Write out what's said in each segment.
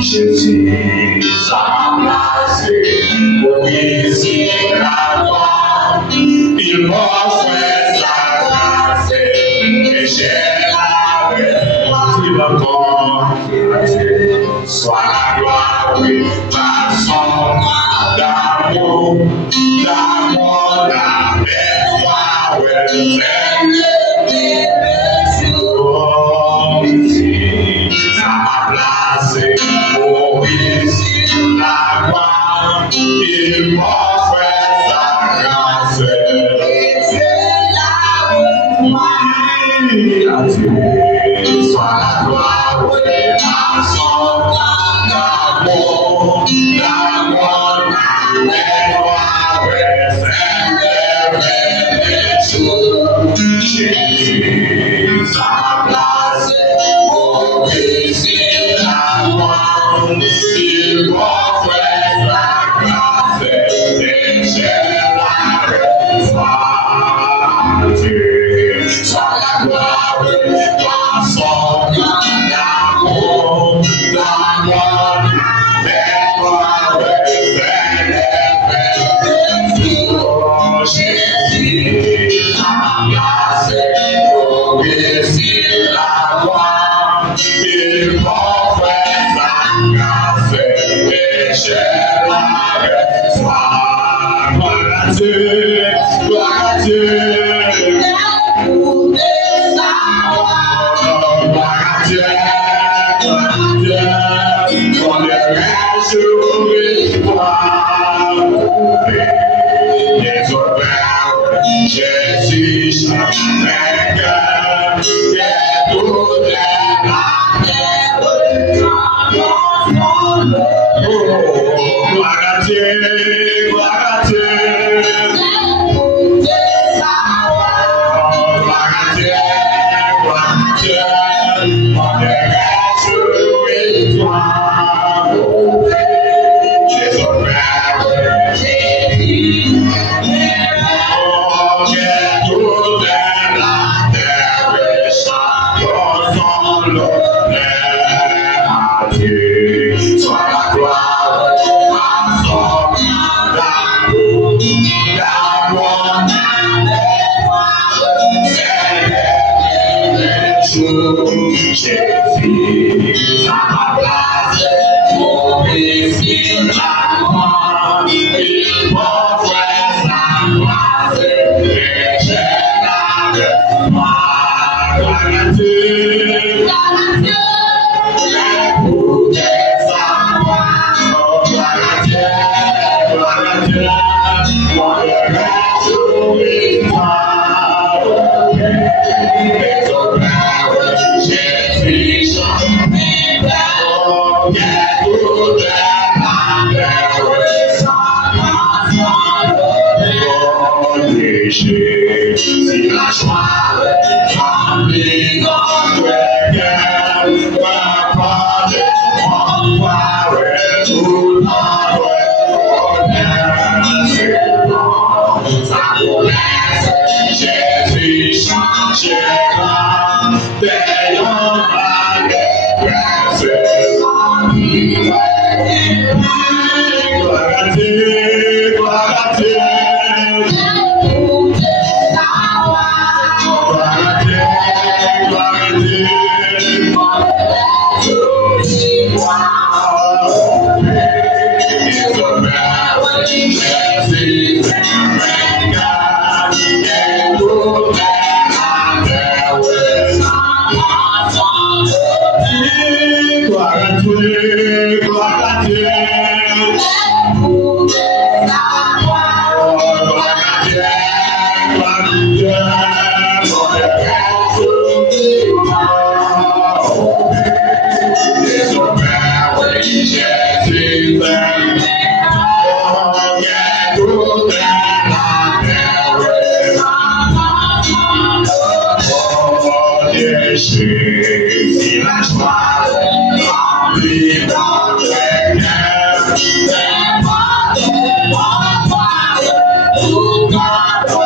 Jesus, I'm blessed, for His in our Il m'offre sa grâce et j'ai la paix. Tu le comptes, soit la gloire, oui, par son d'amour, avec toi, oui, ça m'a placé pour ici la gloire. Il m'offre sa grâce. Soit la gloire et la son d'amour, avec toi, Jésus, ça m'a placé pour ici la gloire. Il m'offre sa grâce et j'ai la réponse. Soit la gloire et la son d'amour, avec toi, Jésus, ça m'a placé pour ici la gloire. Il m'offre sa grâce et j'ai la réponse. Gloire à Dieu, gloire à Dieu. Jesus, Maker, yeah, do that. Glória a Deus, glória a Deus. Jésus, à ma place, pour ici la gloire, il m'offre sa grâce et j'ai la gloire. Gloire à Dieu, écoutez sa voix. Gloire à Dieu, on le réjouit pas. Si la joie remplit notre cœur, peu importe mon poids, tout notre bonheur, c'est bon, sa promesse, Jésus changera, payons la détresse, gloire à Dieu, gloire à Dieu. Si la joie remplit notre cœur, tout notre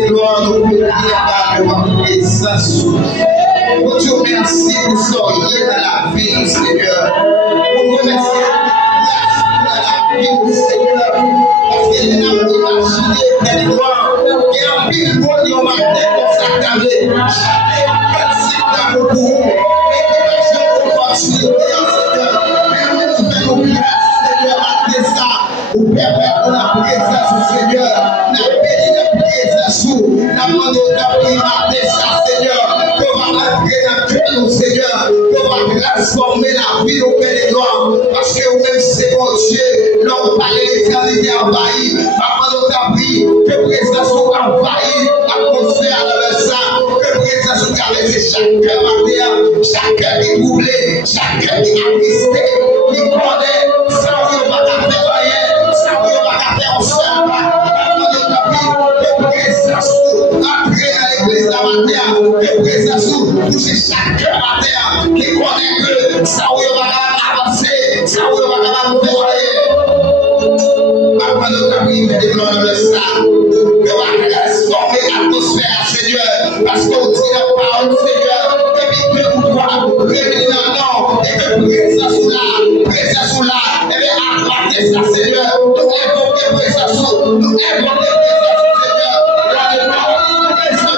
de gloire, nous prions également présence. Pour Dieu, merci pour soyez dans la vie, Seigneur. Pour nous remercier pour la vie, Seigneur. Parce que nous avons imaginé quelle gloire. Il y a un pile bon au matin comme ça, carré. Chaque principe d'amour pour vous. L'éducation pour continuer, Seigneur. Mais nous faisons grâce, Seigneur, à ça. Pour permettre la présence, Seigneur. La béni la présence, la demande la prière, Seigneur. Qu'on va entrer dans le cœur, Seigneur. Qu'on va transformer la vie au Père des gloires. Parce que vous-même, c'est mon Dieu. L'homme parlait l'éternité envahie. Maman, nous t'a pris que présence soit envahie. L'atmosphère de le sang. Que présence soit caressée chaque cœur matin. Chaque cœur qui est troublé. Chaque cœur qui est attristé. Qui connaît. Sans vous, on va faire rien. Sans vous, on va faire ensemble. Maman, nous t'a pris que présence soit entrée dans l'église de la matin. Que présence soit toucher chaque cœur matin. Qui connaît que sans vous, on va avancer. Sans vous, on va faire rien. Papa, nous avons mis des gloires dans le sang. Que va transformer l'atmosphère, Seigneur. Parce qu'on dit la parole, Seigneur. Et puis que vous doit revenir dans et que présence là. Et bien, accroître ça, Seigneur. Nous invoquons présence. Nous invoquons présence, Seigneur. Nous besoin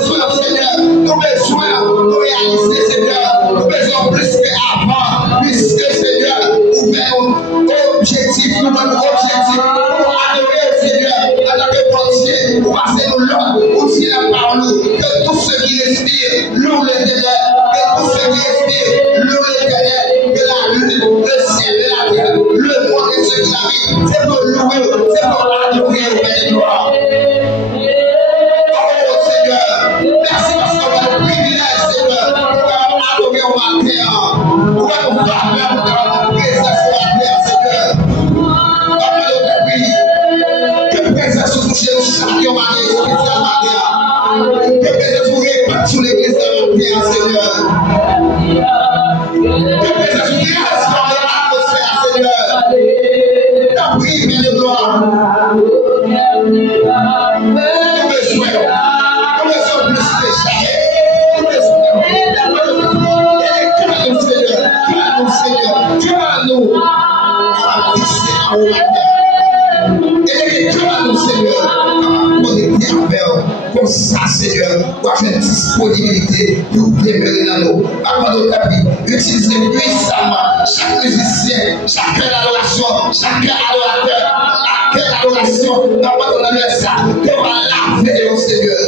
présence, Seigneur. Nous besoin de réaliser, Seigneur. Nous besoin plus qu'avant. Puisque, Seigneur, ouvert objectif, nous donnons objectif pour adorer le Seigneur en tant que portier, pour passer nous l'ordre, pour dire la parole, que tous ceux qui respirent louent l'Éternel, que tous ceux qui respirent louent l'Éternel, que la lune, le ciel et la terre, le monde et ceux qui l'habitent, c'est pour louer, c'est pour adorer le Père des gloires. Oh Seigneur, merci parce qu'on a le privilège, Seigneur, pour adorer au matin, pour nous faire notre présence au matin, Seigneur. Que présence vous touche chaque matin, spécial matin. Que présence vous répète sur l'église de matin, Seigneur. Que présence vous transforme l'atmosphère, Seigneur. Ta prière de gloire. Nous besoin plus que jamais. Nous besoin. Que nous, Seigneur. Que nous, Seigneur. Que nous. En haut matin. Et que nous, Seigneur, connecter avec comme ça, Seigneur, pour avoir une disponibilité pour demeurer dans nous. Avant de tapis, utiliser puissamment chaque musicien, chaque adoration, chaque adorateur, chaque adoration, avant de donner ça, qu'on va laver au Seigneur,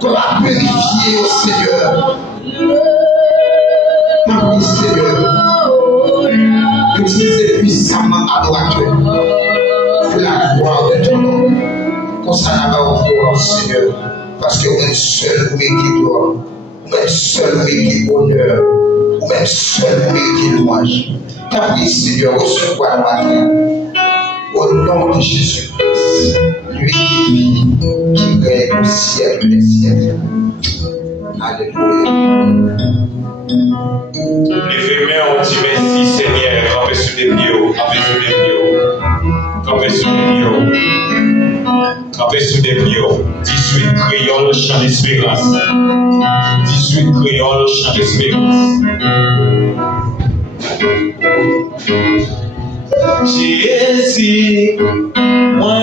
qu'on va purifier au Seigneur. Oui, Seigneur, utiliser puissamment adorateur. La gloire de ton nom. Qu'on s'en a au pouvoir, Seigneur, parce que vous êtes seul vous méritez gloire, vous êtes seul vous méritez honneur, vous êtes seul vous méritez louange. Ta prière, Seigneur, reçois le matin, au nom de Jésus-Christ, lui qui règne au siècle des siècles. Alléluia. Levez-moi, on dit merci, Seigneur, campez sur les pieds, campez sur les pieds. Campez sur les pieds. Campez sur les pieds. 18 crayons, le chant d'espérance. 18 crayons, le chant d'espérance. Jésus, moi,